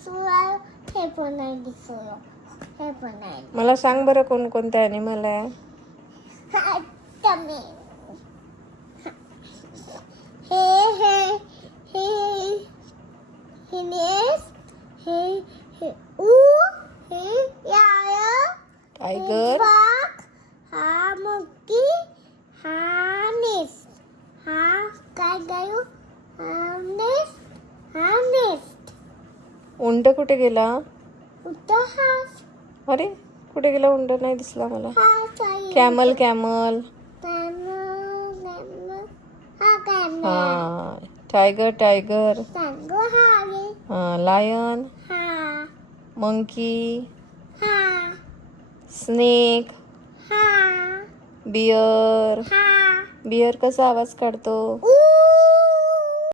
दिसू हे पण नाही दिसू हे पण नाही मला सांग बरं कोणकोणते ॲनिमल आहे. टमी हे हे टायगर, हा मोठी हा नेस्ट हा काय गायो हा नेस्ट उंट कुठे गेला. उतर हा अरे कुठे गेला उंट, नाही दिसला मला. हा कॅमल कॅमल, हा. टायगर टायगर, हा. Lion, monkey, snake, bear. Bear कसा आवाज काढतो.